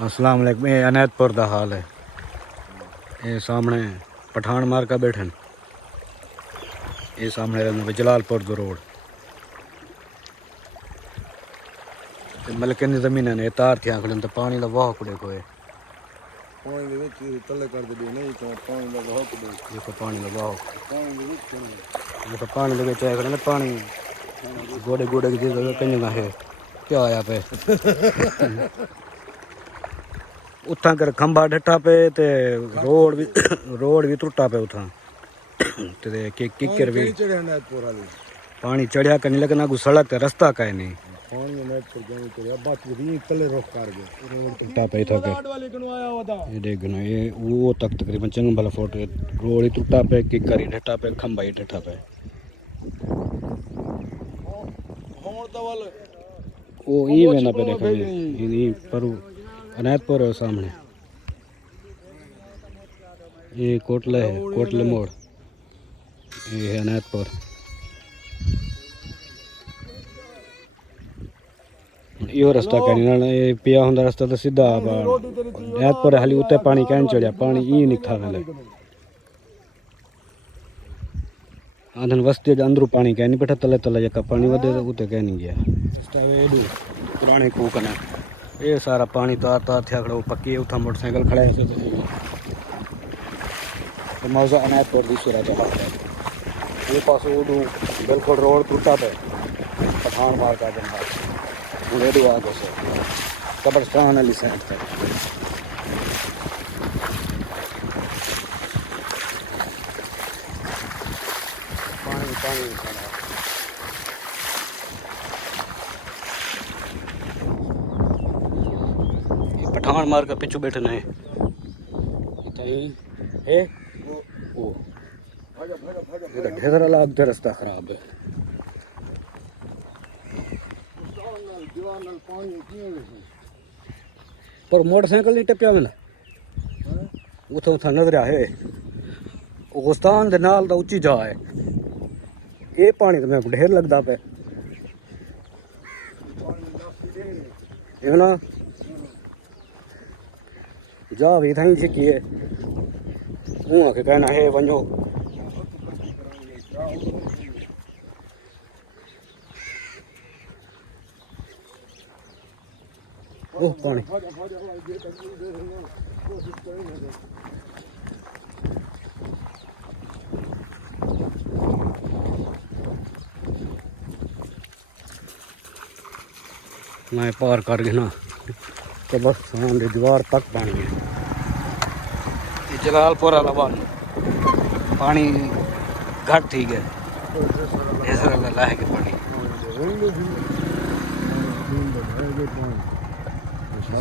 अस्सलाम वालेकुम। ये अनैतपुर का हाल है। ये सामने पठान मार का बैठन, ये सामने रहने जलालपुर द रोड मतलब कि जमीन ने तार थी आखड़े तो पानी का वाह कुड़े कोए पानी ਦੇ ਵਿੱਚ ਤੱਲੇ ਕਰ ਦੇ ਨਹੀਂ ਤਾਂ ਪਾਣੀ ਦਾ ਵਾਹ ਕੁੜੇ देखो पानी का वाह ਪਾਣੀ ਦੇ ਵਿੱਚ देखो पानी के विच आखड़े पानी गोडे गोडे की जगह कहीं है क्या आया पे उथा कर खंबा डटा पे ते रोड भी टुटा पे उथा ते किकर भी ਚੜਿਆ ਨੈਤਪੁਰ ਵਾਲੀ पानी चढ़िया कहीं लेकिन आगू सड़क ते रास्ता का नहीं ਪਾਣੀ ਨੈਤਪੁਰ ਜਾਣੀ ਚੜਿਆ ਬਾਤ ਵੀ ਤੱਲੇ ਰੋਕ ਕਰ ਗਏ टुटा पे था ਰਾਡ ਵਾਲੀ ਕਿਨੂੰ ਆਇਆ ਉਹਦਾ ये देख ना ये वो तक तकरीबन चंग भला फोट रोड ही टुटा पे किकर ही डटा पे खंबा ही डटा पे ਹੁਣ ਤਾਂ ਵੱਲ वो ई वेना पे देखा ये पर अनैतपुर है सामने ये कोटला है कोटले मोड़ ये है अनैतपुर यो रास्ता कहनी ना ये पिया होंदा रास्ता तो सीधा अनैतपुर हाली उत्ते पानी कहन चढ़िया पानी ई निकथा वेले आधन वस्ती अंदरू पानी कह नहीं बैठा तले तले जका पानी वधे उते कह नहीं गया इस टाइम एडू पुराने कूक ने ये सारा पानी तार तार थे खड़ा पक्की उठा मोटरसाइकिल खड़ा है तो मौजा अनैतपुर दी सूरत हाल है ये पास उडू बिल्कुल रोड टूटा पे पठान मार का बंदा हूँ एडू आ गए कब्रस्तान वाली साइड तक पानी पानी खड़ा पठान मार का पिछू बैठना है वो ढेर लाग रास्ता खराब है पर मोटरसाइकिल नहीं टप्या मैंने उथा उथा नजर आए गुस्तान दे नाल दा उच्ची जा है ये पानी तो मेरे को ढेर लगता पे ना जा भी था सिक्की है हूँ आके कहना है वनो ओह पानी मैं पार कर गया ना तो बस सामने दीवार तक पानी है ये जलालपुर वाला पानी घट ठीक है ऐसा वाला है कि पानी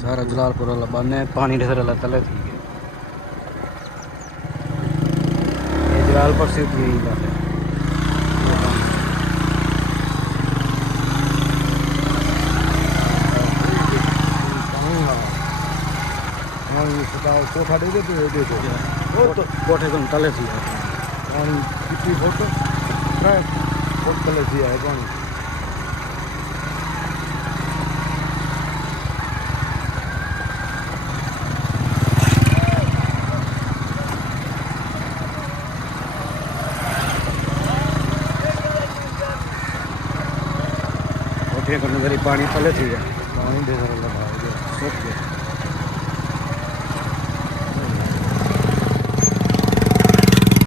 सारा जलालपुर वाला बन है पानी ढेर वाला तले ठीक है ये जलालपुर से भी है कोठा दे दे देखो कोठे को तले थी पानी कितनी फुट 3 फुट तले थी है पानी कोठे को नजर पानी तले थी पानी दे रहा है सूख गया